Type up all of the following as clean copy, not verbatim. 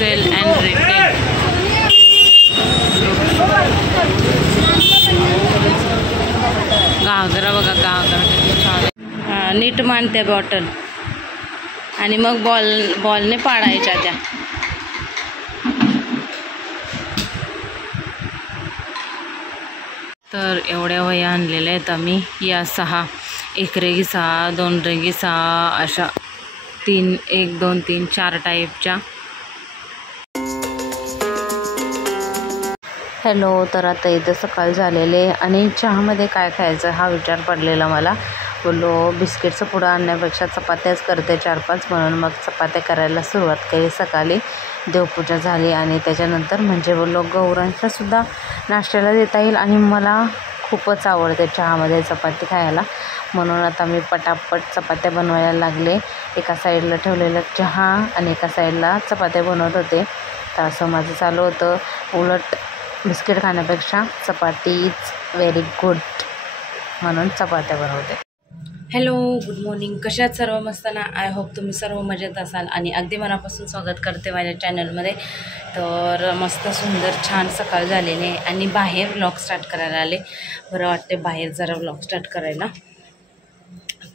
Wholesale and retail. गावजरा बघा, गावजरा किती छान आहे. नीट मानते बॉटल आणि मग बॉलने पाडायच्या त्या. तर एवढ्या वह्या आणलेल्या आहेत आम्ही. या 6, 1 रेगी 6, 2 रेगी 6 अशा 3, 1, 2, 3, 4 टाईपच्या. हॅलो. तर आता इथं सकाळ झालेले आणि चहामध्ये काय खायचं हा विचार पडलेला मला. बोललो बिस्किटचं पुडं आणण्यापेक्षा चपात्याच करते 4-5, म्हणून मग चपात्या करायला सुरुवात केली. सकाळी देवपूजा झाली आणि त्याच्यानंतर म्हणजे बोललो गौरांच्यासुद्धा नाश्त्याला देता येईल आणि मला खूपच आवडते चहामध्ये चपाती खायला, म्हणून आता मी पटापट चपात्या बनवायला लागले. एका साईडला ठेवलेलं चहा आणि एका साईडला चपात्या बनवत होते. तर असं माझं चालू होतं. उलट बिस्किट खाण्यापेक्षा चपातीच व्हेरी गुड, म्हणून चपात्या बनवते. Hello, good morning. कशात सर्व मस्त ना? आय होप तुम्ही सर्व मजेत असाल आणि अगदी मनापासून स्वागत करते माझ्या चॅनलमध्ये. तर मस्त सुंदर छान सकाळ झालेली आहे आणि बाहेर व्लॉग स्टार्ट करायला आले. बरं वाटते बाहेर जरा व्लॉग स्टार्ट करायला.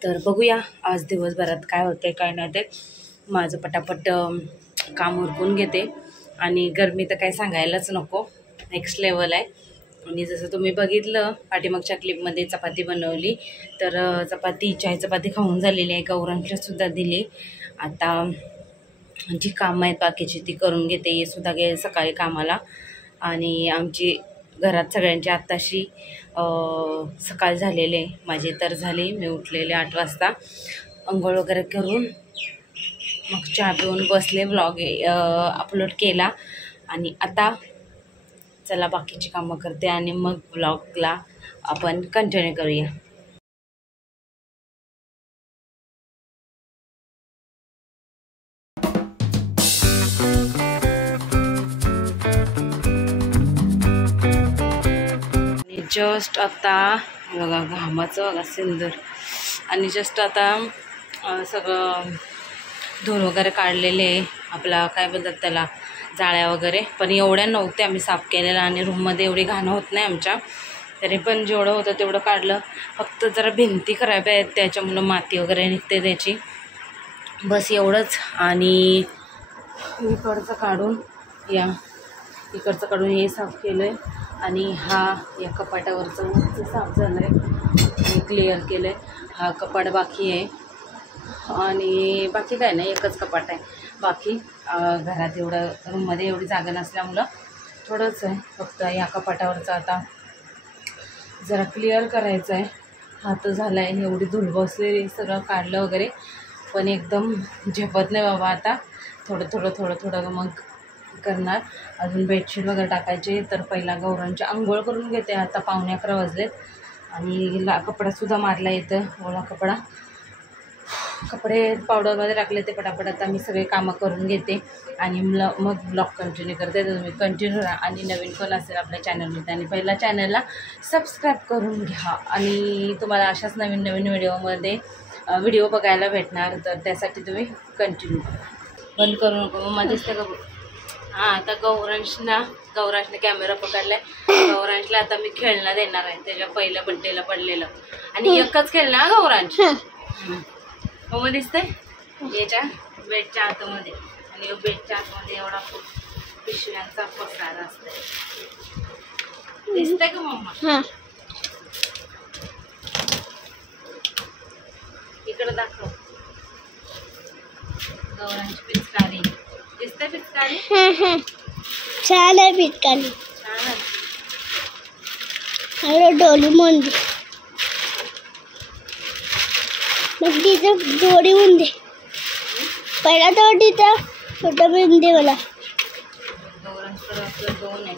तर बघूया आज दिवसभरात काय होते काय नाही ते. माझं पटापट काम उरकून घेते आणि गरमी तर काय सांगायलाच नको, नेक्स्ट लेवल आहे. आणि जसं तुम्ही बघितलं पाठीमागच्या क्लिपमध्ये चपाती बनवली, तर चपाती चपाती खाऊन झालेली आहे. गौरांच्यासुद्धा दिली. आता जी कामं आहेत बाकीची ती करून घेते. हे सुद्धा गेले सकाळी कामाला आणि आमची घरात सगळ्यांची आत्ताशी सकाळ झालेली आहे. माझी तर झाली, मी उठलेले 8 वाजता. अंघोळ वगैरे करून मग चहा पिऊन बसले, व्लॉग अपलोड केला आणि आता चला बाकीची कामं करते आणि मग व्लॉगला आपण कंटिन्यू करूया. जस्ट आता बघा घामाचं बघा सिंदूर आणि जस्ट आता सगळं धूळ वगैरे काढलेले आहे. आपला काय बोलतात त्याला, जाळ्या वगैरे, पण एवढ्या नव्हत्या आम्ही साफ केलेला आणि रूममध्ये एवढी घाणं होत नाही आमच्या, तरी पण जेवढं होतं तेवढं काढलं. फक्त जरा भिंती खराब आहेत त्याच्यामुळं माती वगैरे निघते त्याची, बस एवढंच. आणि इकडचं काढून हे साफ केलं आहे आणि हा या कपाटावरचं उंच साफ झालं आहे, क्लिअर केलं आहे. हा कपाट बाकी आहे आणि बाकी काय नाही, एकच कपाट आहे बाकी. घरात एवढं रूममध्ये एवढी जागा नसल्यामुळं थोडंच आहे. फक्त या कपाटावरचं आता जरा क्लिअर करायचं आहे. हा तर झाला आहे. एवढी धूळ बसलेली, सगळं काढलं वगैरे, पण एकदम झेपत नाही बाबा. आता थोडं मग करणार. अजून बेडशीट वगैरे टाकायचे, तर पहिला गौरांची आंघोळ करून घेते. आता 11:15 वाजलेत आणि कपडासुद्धा मारला येतं, ओला कपडे पावडरमध्ये टाकले ते पटापट. आता मी सगळे कामं करून घेते आणि मग ब्लॉग कंटिन्यू करते. तर तुम्ही कंटिन्यू राहा आणि नवीन कोण असेल आपल्या चॅनलमध्ये आणि पहिला चॅनलला सबस्क्राईब करून घ्या आणि तुम्हाला अशाच नवीन व्हिडिओ बघायला भेटणार. तर त्यासाठी तुम्ही कंटिन्यू बंद करू नको. मग मध्येच त्या हां, आता गौरांशने कॅमेरा पकडलाय. गौरांशला आता मी खेळणं देणार आहे, त्याच्या पहिल्या बड्डेला पडलेलं. आणि एकच खेळणं हा गौरांश. मग दिसतंय याच्या बेडच्या आतमध्ये, आणि बेडच्या आतमध्ये एवढा पिशव्यांचा पसारा असतंय. दिसतंय का मम्मा? इकडे दाखव. गौरांची पिचकारी दिसतंय. पिचकारी छान आहे. पिचकारी छान आहे. हॅलो डोली मंदी, मग तिचं जोडी होऊन दे. पहिला तर तिथं छोटा बिन दे मला. गौरांकडे आपलं 2 आहे.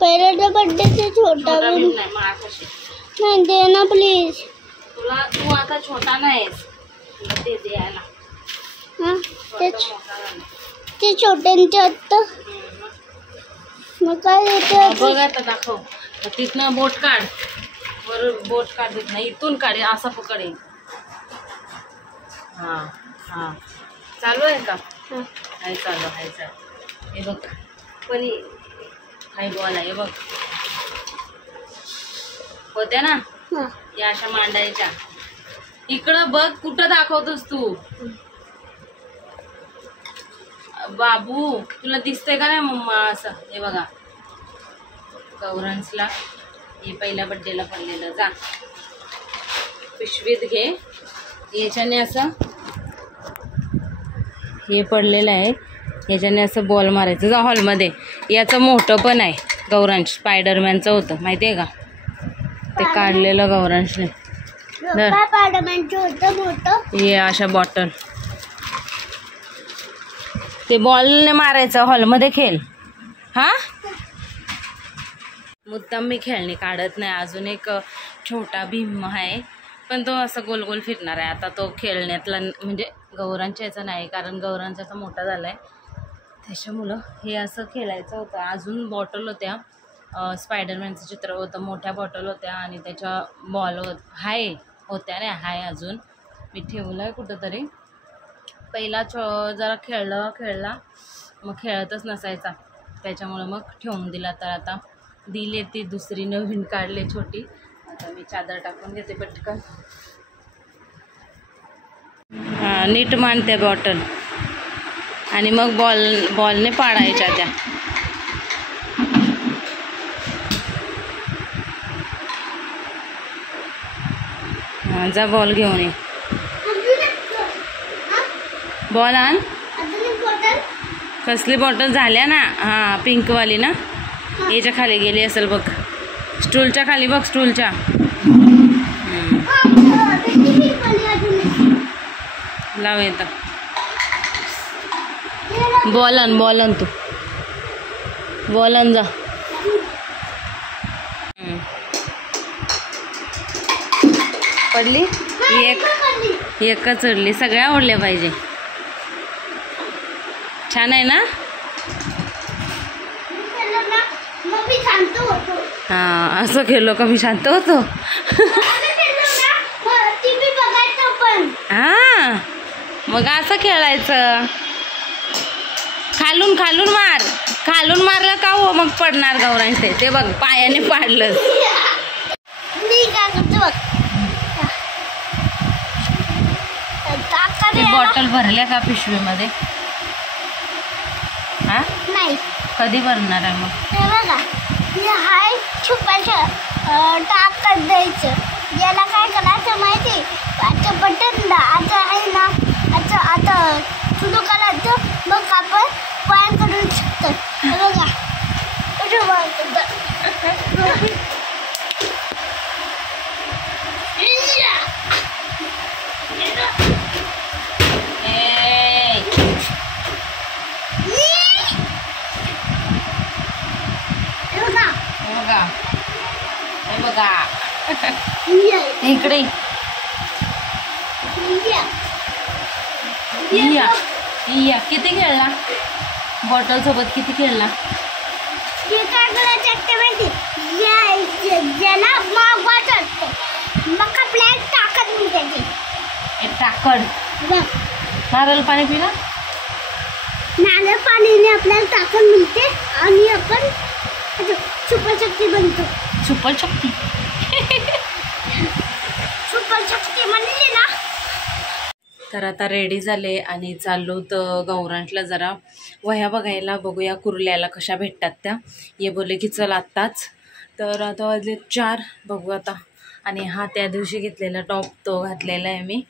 पहिला तर बड्डेचा छोटा बिन नाही दे ना प्लीज. तू आता छोटा नाहीस, ते द्यायला. हां, ते छोट्यांच्या आत्ता मग काय देते बघ. आता दाखव. तिथनं बोट काढ, वर बोट काढत नाही, इथून काढे, असा पकडे. हा हा चालू आहे का? हाय चालू, हाय चालू. हे बघ पण हाय बॉल आहे बघ, होत्या ना या अशा मांडायच्या. इकडं बघ, कुठं दाखवतोस तू बाबू? तुला दिसतंय का नाही मम्मा असं? हे बघा गौरांसला हे पहिल्या बड्डेला पडलेलं. जा पिशवीत घे, याच्याने असं हे पडलेलं आहे, याच्याने असं बॉल मारायचं. जा हॉलमध्ये. याचं मोठं पण आहे गौरांश, स्पायडरमॅनचं होतं माहिती आहे का, ते काढलेलं गौरांशने. हे अशा बॉटल, ते बॉलने मारायचं, हॉलमध्ये खेळ. हा मुद्दाम मी खेळणी काढत नाही. अजून एक छोटा भीम आहे, पण तो असं गोल गोल फिरणार आहे. आता तो खेळण्यातला म्हणजे गौरांच्या याचा नाही, कारण गौरांचा आता मोठा झाला आहे, त्याच्यामुळं हे असं खेळायचं होतं. अजून बॉटल होत्या, स्पायडरमॅनचं चित्र होतं, मोठ्या बॉटल होत्या आणि त्याच्या बॉल होत्या रे, हाय अजून. मी ठेवलं आहे कुठंतरी. पहिला जरा खेळला मग खेळतच नसायचा, त्याच्यामुळं मग ठेवून दिला. तर आता दिले, ती दुसरी नवीन काढले छोटी. आता मी चादर टाकून घेते पटकन. हां नीट मांडते बॉटल आणि मग बॉलने पाडायच्या त्या. हां जा बॉल घेऊन ये. बॉल आण. कसली बॉटल? झाल्या ना. हां पिंकवाली ना, याच्या खाली गेली असेल बघ, स्टूलच्या खाली बघ, स्टूलच्या. लाव येतं. बॉल आण तू, बॉल आण जा. पडली एकच चढली, सगळ्या ओढल्या पाहिजे. छान आहे ना. हां असं खेळलो का मी शांत होतो. हां मग असं खेळायचं. खालून मारलं का हो मग पडणार गौरांश. ते बघ पायाने पाडलं. बॉटल भरल्या का पिशवीमध्ये? हा नाही. कधी भरणार आहे मग? बघा हे हाय छुपायचं, टाकत द्यायचं. याला काय करायचं माहिती? आता बटन आता आहे ना, आता सुरू करायचं, मग आपण पाय करू शकतो. बघा इकडे या. किती खेळला बॉटल सोबत? किती खेळला? टाकड नारळ पाणी पिला. नारळ पाणीने आपल्याला ताकद मिळते आणि आपण सुपरशक्ती बनतो. सुपरशक्ती म्हणली ना. तर आता रेडी झाले आणि चाललो तर गौरांशला जरा वह्या बघायला. बघूया कुर्ल्याला कशा भेटतात त्या. ये बोलले की चल आत्ताच. तर आता वाजले 4. बघू आता. आणि हा त्या दिवशी घेतलेला टॉप तो घातलेला आहे मी.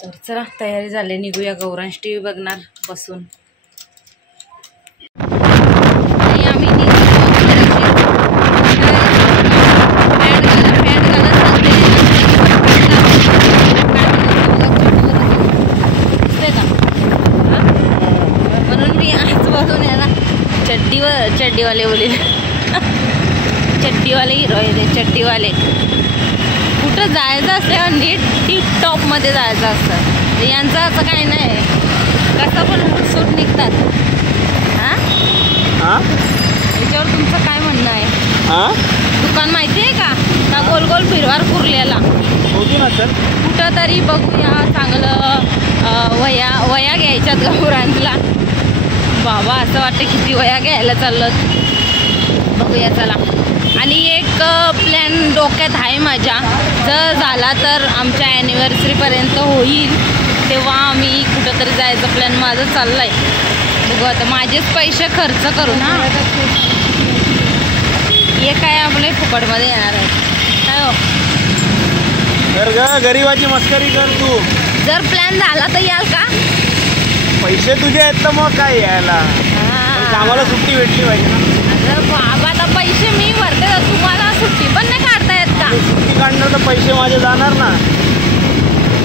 तर चला तयारी झाली, निघूया. गौरांश टी व्ही बघणार बसून. म्हणून मी आज बसून आहे ना चड्डीवाले बोली चड्डीवाले हिरो आहे ते. चड्डीवाले कुठं जायचं असल्यावर नीट टिप टॉपमध्ये जायचं असतं. यांचं असं काही नाही, कसं पण सूट निघतात. याच्यावर तुमचं काय म्हणणं आहे? दुकान माहिती आहे का गोल गोल ना चल कुठं तरी बघूया चांगलं वया घ्यायच्यात गौरांना. बाबा असं वाटतं किती वया घ्यायला चाललं. बघूया चला. आणि एक प्लॅन डोक्यात आहे माझ्या, जर झाला तर आमच्या ॲनिव्हर्सरीपर्यंत होईल तेव्हा आम्ही कुठंतरी जायचं प्लॅन माझं चाललं आहे. बघू आता माझेच पैसे खर्च करून. हां हे काय आपले फुकटमध्ये येणार आहे काय हो. कर ग गरिबाची मस्करी कर तू. जर प्लॅन झाला तर याल का? पैसे तुझे आहेत तर मग काय यायला. आम्हाला सुट्टी भेटली पाहिजे ना. अरे बाबा आता पैसे मी भरते तर तुम्हाला सुट्टी पण नाही काढता येत का? सुट्टी काढणार तर पैसे माझे जाणार ना.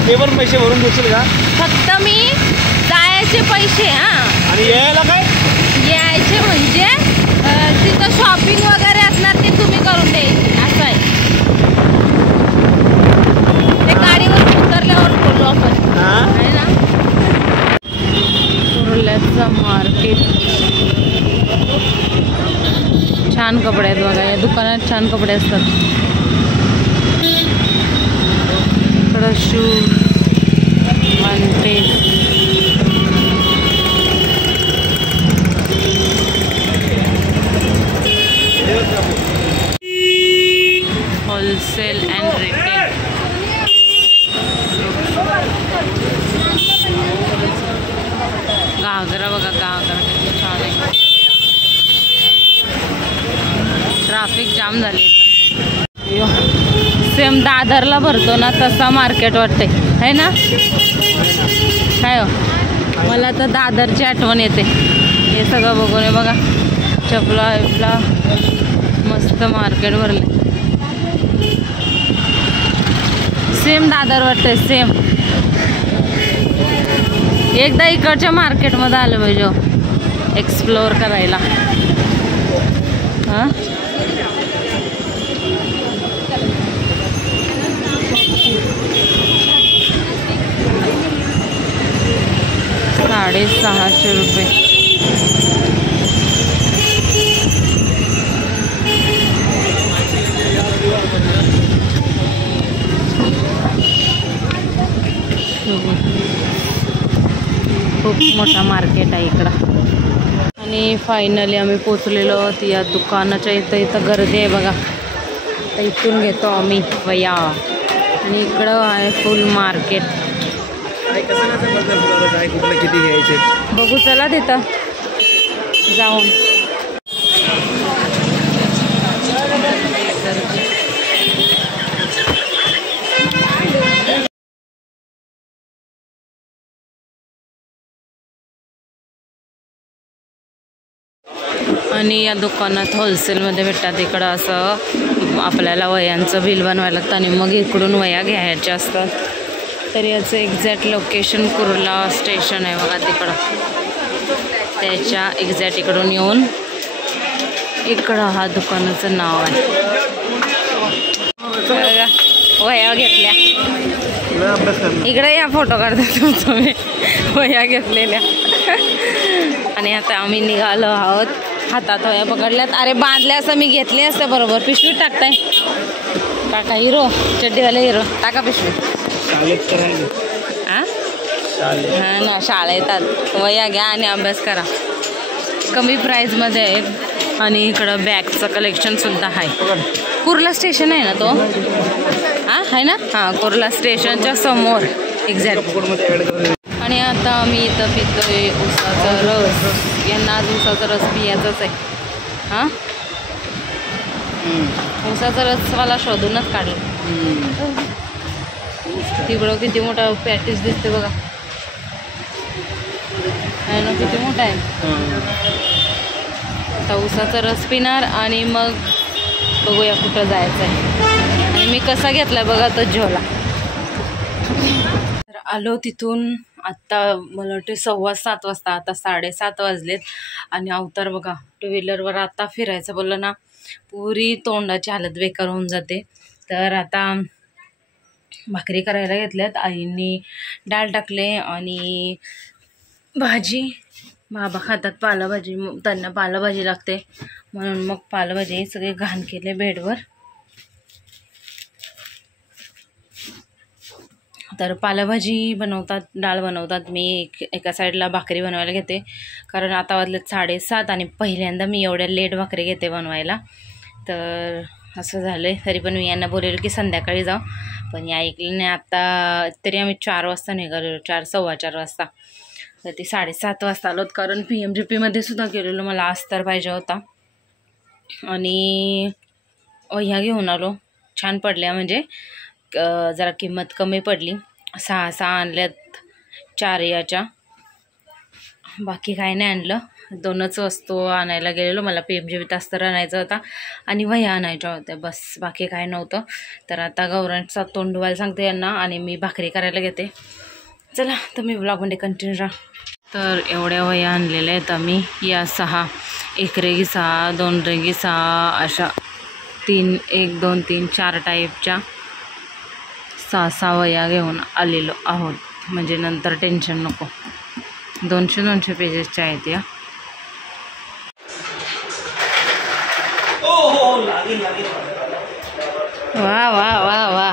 ते पण पैसे भरून देशील का? फक्त मी जायचे पैसे. हां आणि यायला काय? यायचे म्हणजे तिथं शॉपिंग वगैरे असणार ते तुम्ही करून द्यायचे असं आहे. ते गाडीवर उतरल्यावर बोलू आपण आहे ना. कुर्ल्याचं मार्केट छान कपडे आहेत बघा. या दुकानात छान कपडे असतात. इकडं शूज आणते. Wholesale and retail. घागरा बघा, घागरा किती छान आहे. ट्रॅफिक जाम झाले. सेम दादरला भरतो ना तसा मार्केट वाटते है ना. काय हो मला तर दादरची आठवण येते. हे सगळं बघून आहे बघा. चपला विपला मस्त मार्केट भरले. सेम दादर वाटते सेम. एकदा इकडच्या मार्केटमध्ये आलं पाहिजे एक्सप्लोअर करायला. हां 650 रुपये. खूप मोठा मार्केट आहे इकडं. आणि फायनली आम्ही पोचलेलो आहोत या दुकानाच्या इथं गर्दी आहे बघा. तर इथून घेतो आम्ही वया. आणि इकडं आहे फुल मार्केट. किती घ्यायचे बघू चला तिथं जाऊन. आणि या दुकानात होलसेलमध्ये भेटतात. इकडं असं आपल्याला वयांचं बिल बनवायला लागतं आणि मग इकडून वया घ्यायच्या असतात. तर याचं एक्झॅक्ट लोकेशन कुर्ला स्टेशन आहे बघा तिकडं. त्याच्या एक्झॅक्ट इकडून येऊन इकडं हा दुकानाचं नाव आहे. वया घेतल्या इकडे या फोटो काढता तुमचं मी वया घेतलेल्या. आणि आता आम्ही निघालो आहोत. हातात वया पकडल्यात. अरे बांधल्या असं मी घेतले असतं बरोबर. पिशवी टाकताय टाका. हिरो चड्डीवाले हिरो टाका पिशवी. हां ना शाळेत वया घ्या आणि अभ्यास करा. कमी प्राईजमध्ये आहेत. आणि इकडं बॅगचं कलेक्शनसुद्धा आहे. कुर्ला स्टेशन आहे ना तो. हां आहे ना. हां कुर्ला स्टेशनच्या समोर एक्झॅक्ट. आणि आता आम्ही इथं पितोय उसाचा रस. यांना आज उसाचा रस पियाचाच आहे. हां उसाचा रस मला शोधूनच काढला. तिकडं किती मोठा पॅटीस दिसते बघा. आहे ना किती मोठा आहे. आता उसाचा रस पिणार आणि मग बघूया कुठं जायचं आहे. आणि मी कसा घेतला बघा तो झोला. तर आलो तिथून आत्ता मला वाटते 7:15 वाजता. आता 7:30 वाजलेत. आणि अवतार बघा टू व्हीलरवर आता फिरायचं बोललं ना पुरी तोंडाची हालत बेकार होऊन जाते. तर आता भाकरी करायला घेतल्यात. आईंनी डाळ टाकले आणि भाजी. बाबा खातात पालेभाजी. त्यांना पालेभाजी लागते म्हणून मग पालेभाजी सगळे घाण केले बेडवर. तर पालेभाजी बनवतात, डाळ बनवतात. मी एका साईडला भाकरी बनवायला घेते, कारण आता वाजलेत 7:30 आणि पहिल्यांदा मी एवढ्या लेट भाकरी घेते बनवायला. तर असं झालं आहे. तरी पण मी यांना बोललेलो की संध्याकाळी जाऊ, पण या ऐकलं नाही. आता तरी आम्ही 4 वाजता निघालेलो, 4 सव्वा 4 वाजता. तर ती 7:30 वाजता आलोत, कारण PMJPमध्ये सुद्धा गेलेलो. मला अस्तर पाहिजे होता आणि ह्या घेऊन आलो. छान पडल्या, म्हणजे जरा किंमत कमी पडली. 6 आणल्यात 4 याच्या. बाकी काय नाही आणलं, 2च वस्तू आणायला गेलेलो. मला PMJPत अस्तर आणायचा होता आणि वह्या आणायच्या होत्या, बस. बाकी काय नव्हतं. तर आता गौरांचा तोंड धुवायला सांगते यांना आणि मी भाकरी करायला घेते. चला तुम्ही ब्लॉगमध्ये कंटिन्यू राहा. तर एवढ्या वह्या आणलेल्या आहेत आम्ही. या 6, 1 रेगी 6, 2 रेगी 6, अशा 3, 1, 2, 3, 4 टाईपच्या 6 वह्या घेऊन आलेलो आहोत, म्हणजे नंतर टेन्शन नको. 200 पेजेसच्या आहेत या. वा वा वा वा,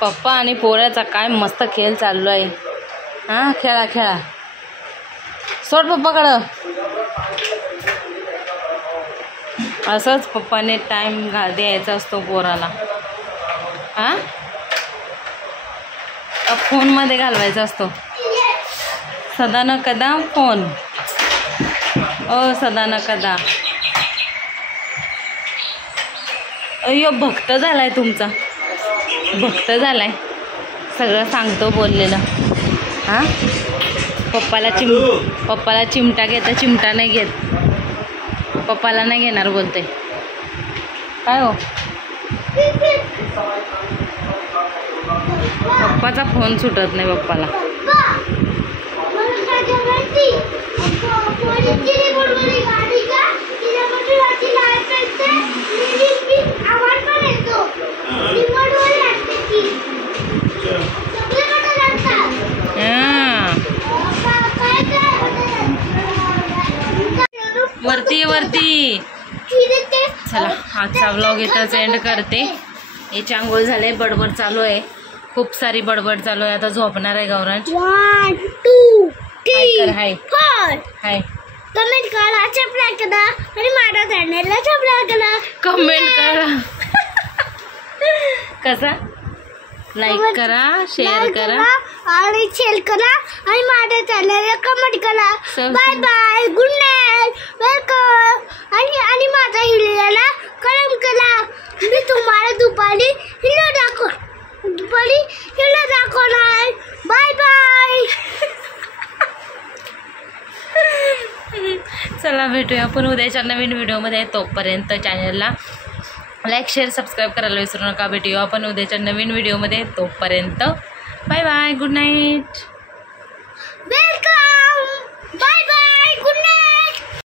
पप्पा आणि पोऱ्याचा काय मस्त खेळ चालू आहे. हां, खेळा खेळा. सोड पप्पाकडं. असंच पप्पाने टाईम द्यायचा असतो पोराला. हां, फोनमध्ये घालवायचा असतो. सदा न कदा फोन. सदा न कदा. अय्यो, भक्त झालाय तुमचा, भक्त झालाय. सगळं सांगतो बोललेलं. हां, पप्पाला चिमटा घेता, चिमटा नाही घेत. पप्पाला नाही घेणार बोलते. काय हो, पप्पाचा फोन सुटत नाही पप्पाला. वरती. चला, आजचा व्लॉग इथंच एंड करते. याची आंघोळ झाले, बडबड चालू आहे, खूप सारी बडबड चालू आहे. आता झोपणार आहे गौरांश. 1 2 3 हाय 4. हाय. कमेंट करा, सबस्क्राइब करा आणि माझ्या चॅनलला सबस्क्राइब करा. कमेंट करा. कसा? लाईक करा, शेअर करा आणि शेअर करा आणि माझ्या चॅनलला कमेंट करा. Bye bye, good night, welcome. आणि माझ्या हिरोला कमेंट करा. मी तुम्हाला दुपारी हिरो दाखवणार. Bye bye. चला, भेटूया आपण उद्याच्या नवीन व्हिडिओमध्ये. तोपर्यंत चॅनलला लाईक, शेअर, सबस्क्राईब करायला विसरू नका. भेटूया आपण उद्याच्या नवीन व्हिडिओमध्ये. तोपर्यंत bye bye, good night, welcome, bye.